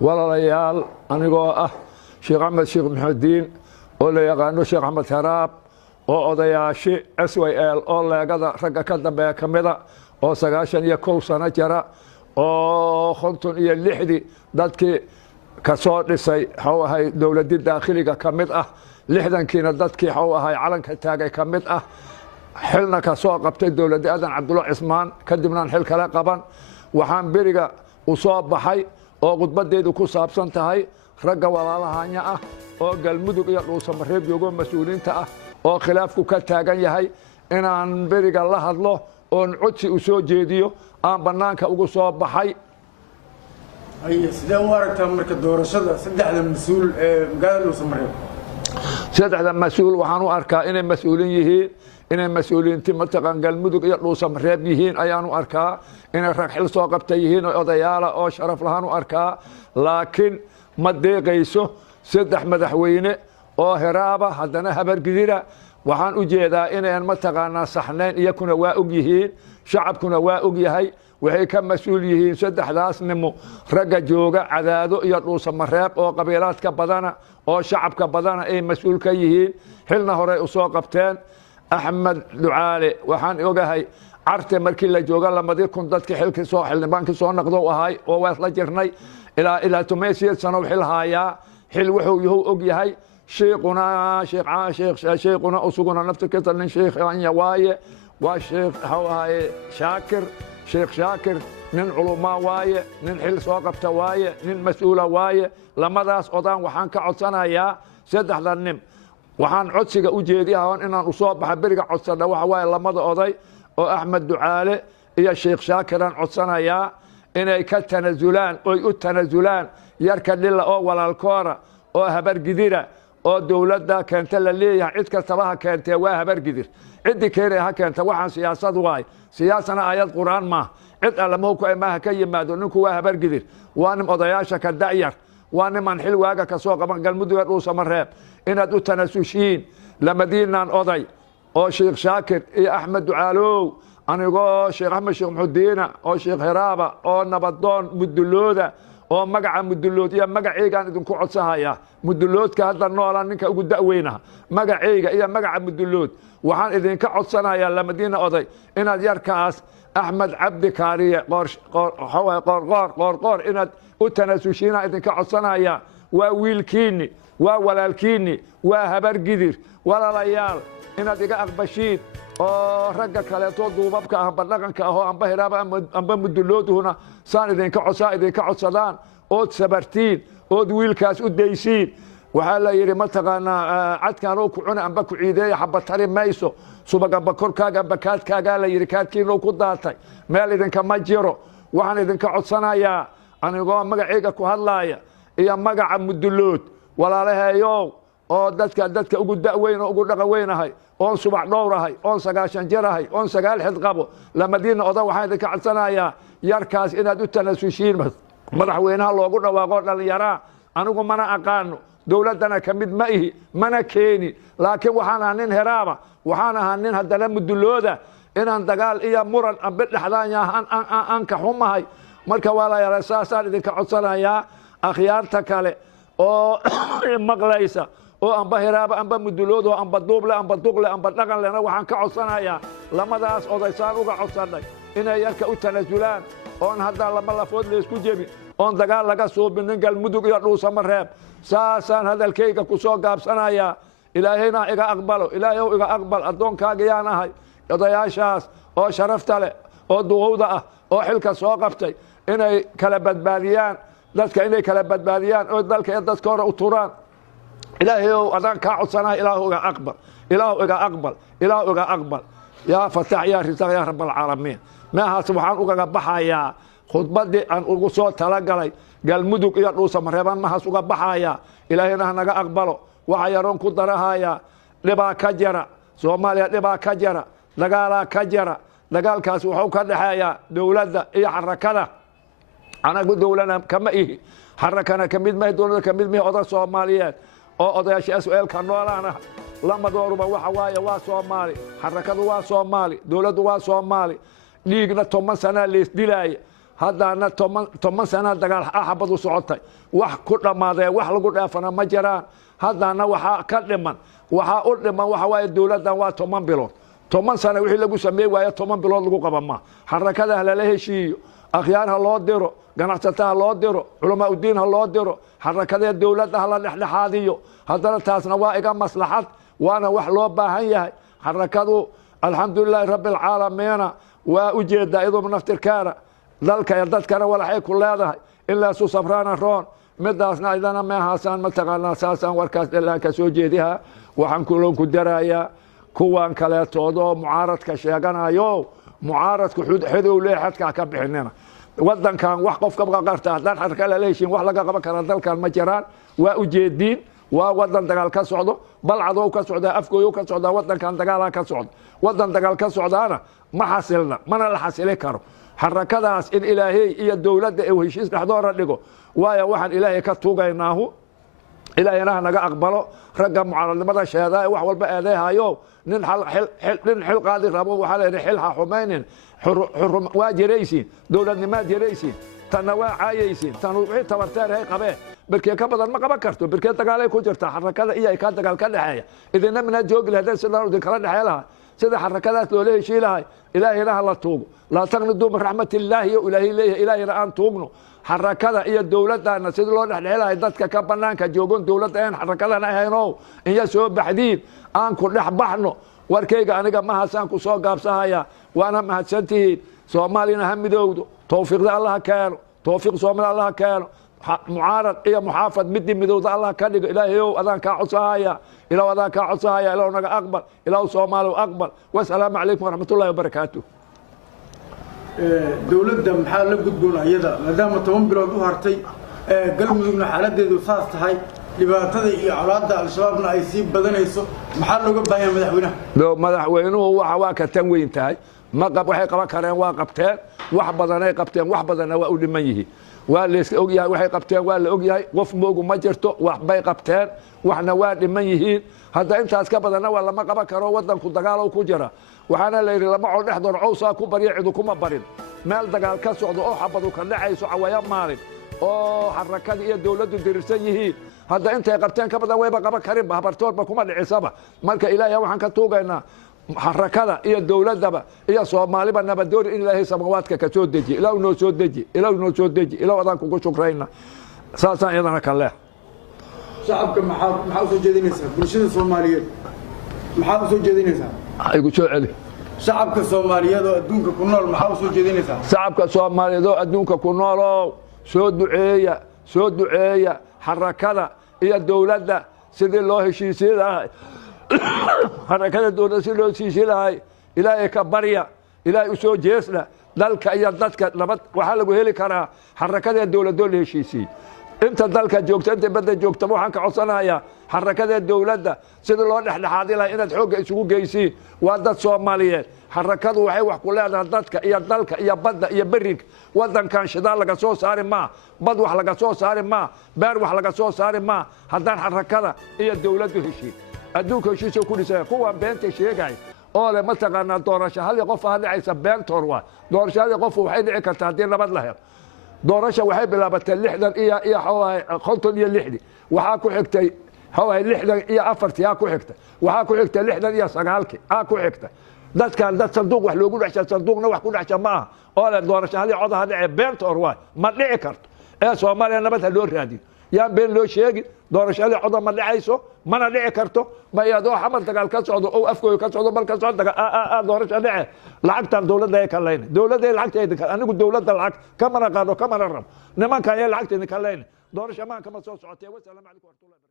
walaalayaal anigoo ah Sheekh Ahmed Sheekh Muxudiin oo la yaqaano Sheekh Ahmed Haraab oo odayaashi SYL oo leegada ragga ka dambeeya kamida oo 91 sano jira oo 56 dadkii ka soo dhisay waxa ahay dawladda daakhiliga kamid ah 60kiina dadkii waxa ahay calanka taagay kamid ah xilna ka soo qabtay dawladda Aadan Cabdulla Cismaan kadibna xil kale qaban waxaan beriga u soo baxay oo khudbadeedu ku saabsan tahay ragga walaalahanya ah oo galmudug iyo dhuusamareeb joogo mas'uuliinta ah oo khilaafku ka taagan yahay inaan beriga la hadlo oo codsi u soo jeediyo aan banaanka ugu soo baxay ay sideen u aragtaa marka doorashada saddexda mas'uul ee magaalada dhuusamareeb saddexda mas'uul waxaan u arkaa inay mas'uulin yihiin inay mas'uuliintii mataqaan galmudug iyo dhuusamareeb yihiin ayaan u arkaa inay rag xil soo qabtay yihiin oo odayaala oo sharaf lahaan u arkaa laakiin ma deeqayso saddex madaxweyne oo heraaba haddana habargidira waxaan u jeedaa inaan mataqaanaa saxnayn iyakuna waa og yihiin shacabkuna waa og yahay waxay ka mas'uul yihiin saddexdaas nimo ragga jooga cadaado iyo dhuusamareeb oo qabiilaadka badana oo shacabka badana ay mas'uul ka yihiin xilna hore u soo qabteen Axmed Ducaale waxaan ogahay carte markii la jooga lamadii kun dadkii xilkii soo xildhibaankii soo noqdo ahay oo waa la jirnay ilaa tumeysiyad sano xil haayaa xil wuxuu yahay og yahay sheekhuna usuguna naftirkiisa nin sheekh anya waaye waa sheekh hawaaye sheekh shaakir nin culumaa waaye nin xil soo qabta waaye nin mas'uula waaye lamadaas odaan waxaan ka codsanayaa saddexda nin waxaan codsiga u jeediyaa inaan u soo baxo beriga codsana waxa waaye lamada oday oo Axmed Ducaale iyo Sheekh Shaakiran codsanayaa inay ka tanaasulaan oo u tanaasulaan yarka dhilla oo walaalkoora oo habargidira oo dawladda keenta la leeyahay cid kastaba ha keentee waa habargidir cid keenay ha keenta waxaan siyaasad waay siyaasana ayad quraan ma cid allamo ku ma ka yimaado ninku waa habargidir waa nim odayaasha ka da'yar waa niman xil waaga ka soo qaban galmudug dhuusamareeb inaad u tanaasushiin lamadiinaan oday oo Sheekh Shaakir iyo Axmed Ducaalow anigoo Sheekh Ahmed Sheekh Muxudiin oo Sheekh Haraaba oo nabadoon mudulooda oo magaca mudulood iyo magacayga idinku codsahaya muduloodka hadda noolaan ninka ugu da'weynaha magacayga iyo magaca mudulood waxaan idinka codsanayaa lamadiina oday inaad yarkaas Axmed Cabdi Kaariye qoor inaad u tanaasushiina idinka codsanaya waa wiilkiini waa walaalkiini waa habargidir walaalayaal inaad iga aqbashiin oo ragga kale to duubabka ah dhaqanka ah oo amba hiraaba amba mudulooduhuna saan idinka codsadaan oo sabartiin oo wiilkaas u daysiin waxa la yiri ma taqaana cadkaan oo ku cuna amba ku ciideeya xabatari mayso subaga amba korkaaga amba kaadkaaga la yiri kaadkiina ku daatay meel idinka ma jiro waxaan idinka codsanayaa anigoo magacayga ku hadlaaya iyo magaca mudulood walaalahayow oo dadka ugu da'weyn oo ugu dhaqan weynahay oo subax dhowrahay oo 90 jirahay oo 9 xid qabo lamadiina oday waxaan idinka codsanayaa yarkaas inaad u tanaasushiin madaxweynaha loogu dhawaaqo dhalinyara anigu mana aqaano dawladana kamid ma ihi mana keeni laakiin waxaan ahaa nin heraaba waxaan ahaa nin haddana mudulooda inaan dagaal iyo muran amba dhaxdaan aan ka xumahay marka walaalayaal saasaan idinka codsanayaa akhyaarta kale oo maqlaysa oo amba hiraaba amba mudulood oo amba duuble amba duqle amba dhaqan lena waxaan ka codsanayaa lamadaas odaysaan uga codsanay inay yarka u tanaasulaan oon hadda lama lafood la isku jebin oon dagaal laga suubinin galmudug iyo dhuusamareeb saasaan hadalkayga ku soo gaabsanayaa ilaahayna iga aqbalo ilaahayow iga aqbal addoonkaaga yaan ahay odayaashaas oo sharafta leh oo duqowda ah oo xilka soo qabtay inay kala badbaadiyaan dadka inay kala badbaadiyaan oo dalka iyo dadka hore u turaan ilaahayow adaan kaa codsanahay ilaahu iga aqbal yaa fataax yaa risaaq yaa rabbal caalamiin maahaas waxaan ugaga baxayaa khudbadii aan ugu soo talagalay galmudug iyo dhuusamareebaan mahaas uga baxayaa ilaahayna naga aqbalo waxa yaroon ku darahayaa dhibaa ka jira Soomaaliya dhibaa ka jira dagaalaa ka jira dagaalkaas wuxuu ka dhaxeeyaa dawladda iyo xarakada anagu dawladana kama ihi xarakana kamid ma dawladda kamid ma oday Soomaaliyeed oo odayaasha SOL ka noolaana lamadooruba waxa waaye waa Soomaali xarakadu waa Soomaali dawladdu waa Soomaali dhiigna 10 sano lees dilaay haddana toban sana dagaal xabad u socotay wax ku dhammaadee wax lagu dhaafana ma jiraan haddana waxaa ka dhiman waxaa u dhiman waxa waaye dowladdan waa 10 bilood 10 sano wixii lagu sameey waaye 10 bilood lagu qaban ma xarakadaha lala heshiiyo akhyaarha loo diro ganacsataha loo diro culamaa u diinha loo diro xarakadaha dowladda la dhexdhexaadiyo haddana taasna waa iga maslaxad waana wax loo baahan yahay xarakadu alxamdulilaahi rabbil caalamiina waa u jeedaa idoo naftirkaana dalka iyo dadkana walaxay ku leedahay ilaa su sabrana roon midaasna idana ma haasaan mataqaanaa saasaan warkaas ilaa ka soo jeediha waxaan ku darayaa kuwan kaleetoodo mucaaradka sheeganayo mucaaradku xudow leexadka ka bixinina wadankan wax qof ka qarta haddaan xarka la leeshin wax laga qaban kara dalkan ma jiraan waa u jeediin waa wadan dagaal ka socdo balcado ka socda afkooyo ka socda wadankan dagaal ka socdo wadan dagaal ka socdaana ma xasilna mana la xasili karo xarakadaas in ilaahay iyo dowladda ay heshiis dhaxdoora dhigo waayo waxaan ilaahay ka tuugaynaahu ilaahayna naga aqbalo ragga mucaaradnimada sheedaa wax walba eedeehayo nin xil qaadi rabo waxa la yidhi xilha xumaynin waa jiraysiin dowladnimaad jiraysiin tanna waa caayaysiin tan wixii tabarteer hay qabee birkee ka badan ma qaban karto birkee dagaalay ku jirta xarakada iyo ay ka dagaal ka dhexeeya idina mina joogi lahayd sidaan u kala dhexeey lahaa sida xarakadaas loo leeyahay lahay ilaahayna ha la tuugo la taqnidu min rahmatillahi iyo ilaahay leeyahay ilaahayna aan tuugno xarakada iyo dowladana sida loo dhexdhexeelahay dadka ka banaanka joogan dowladda aan xarakadana ahayno in ya soo baxdiin aan ku dhex baxno warkayga aniga ma hasan ku soo gaabsahaya waana mahadsantihiin Soomaalina ha midowdo tawfiiqda Allah keeno tawfiiq Soomaali Allah keeno mucaarad iyo muxaafad mid midowda Allah ka dhigo ilaahayow adaan ka cusahaya ilaa adaan ka cusahaya ilaa naga aqbal ilaa Soomaali aqbal wassalaamu calaykum waraxmatullaahi wabarakaatuh dowladda maxaa la gudboonayada maadaama 10 bilood u hartay galmudugna xaaladeedu saas tahay dhibaatada iyo colaadda al-shabaabna ay sii badanayso maxaa looga baahan madaxweynaha madaxweynuhu waa ka tan weyn tahay waxay qaban kareen waa qabteen wax badanay qabteen wax badanna waa u dhiman yihiin waa la iska og yahay waxay qabteen waa la og yahay qof moogu ma jirto wax bay qabteen waxna waa dhiman yihiin hadda intaas ka badanna waa lama qaban karo wadanku dagaal ku jira waxaana la yiri lama cod dhexdoor cawsa ku bariyo ciidu kuma barin meel dagaal ka socdo oo xabadu ka dhacayso cawaya maalin oo xarakada iyo dawladdu dirirsan yihiin hadda intay qabteen ka badan wayba qaban karin habartoorba kuma dhicisaba marka ilaahay waxaan ka tuugaynaa حركة إيه الدولة دبا إيه صومالي بنبدور إن الله سماواتك كسود دجي إلى ونو سود دجي إلى ونو سود دجي إلى وضعك كوكو شكرينا ساسا إذا نكله شعبك محاوس جدينيسا برشيد الصوماليين محاوس جدينيسا يقول شو علي شعبك الصوماليين ذو أدونك كنول محاوس جدينيسا شعبك الصومالي ذو أدونك كنول سود دعية حركة إيه الدولة ده سيد الله شيء سيد حركة الدولة سيد الله شيء سيد إلهي كبريا إلهي أسوء جيسنا ذلك أي ذلك لبت وحلقوا هلي كرا حركة الدولة دول شيء سيد انت ذلك جوكت انت بدك جوكت مو حنك عصنايا حركة الدولة ده سيد الله نحن حاضرين إن تحوق يسوق جيسي وادت صوماليين حركة وحي وحكوا لنا ذلك يا ذلك يا بدأ يا بريك وذن كان شدال لك صوص صار ما بد وحلقة صوص صار ما بار وحلقة صوص صار ما هذا حركة هي الدولة هشي أدوك شيء سو كل شيء قوة بنت شيء جاي أول ما تقارن دورش هل يقف هذا عيسى بنت تروى دورش هذا يقف وحيد عكر تهدين لبد له دورش وحيد بلا بتلحدا إيا حوا خلطن إيا اللحدي وحاكو حكتي حوا اللحدا إيا أفرت ياكو حكته وحاكو حكته اللحدا إيا سجالك أكو حكته ده كان ده صندوق وحلو يقول عشان صندوقنا وحكون عشان معه أول دورش هل يعض هذا بنت تروى ما لعكرت إيه سومالي أنا بتهلور هذه يا بين لو شيء دورش هذا عضو ما لعيسه ما أنا لعكرته ما يدو حمل تقال كسعود أو أفكو كسعود بل كسعود تقال دورش هذا لعكت الدولة ده يكلين دولة ده لعكت يدك أنا قلت دولة ده لعك كم أنا قادو كم أنا رم نما كان يلعكت يدك دورش ما كم صوت والسلام عليكم ورحمة الله.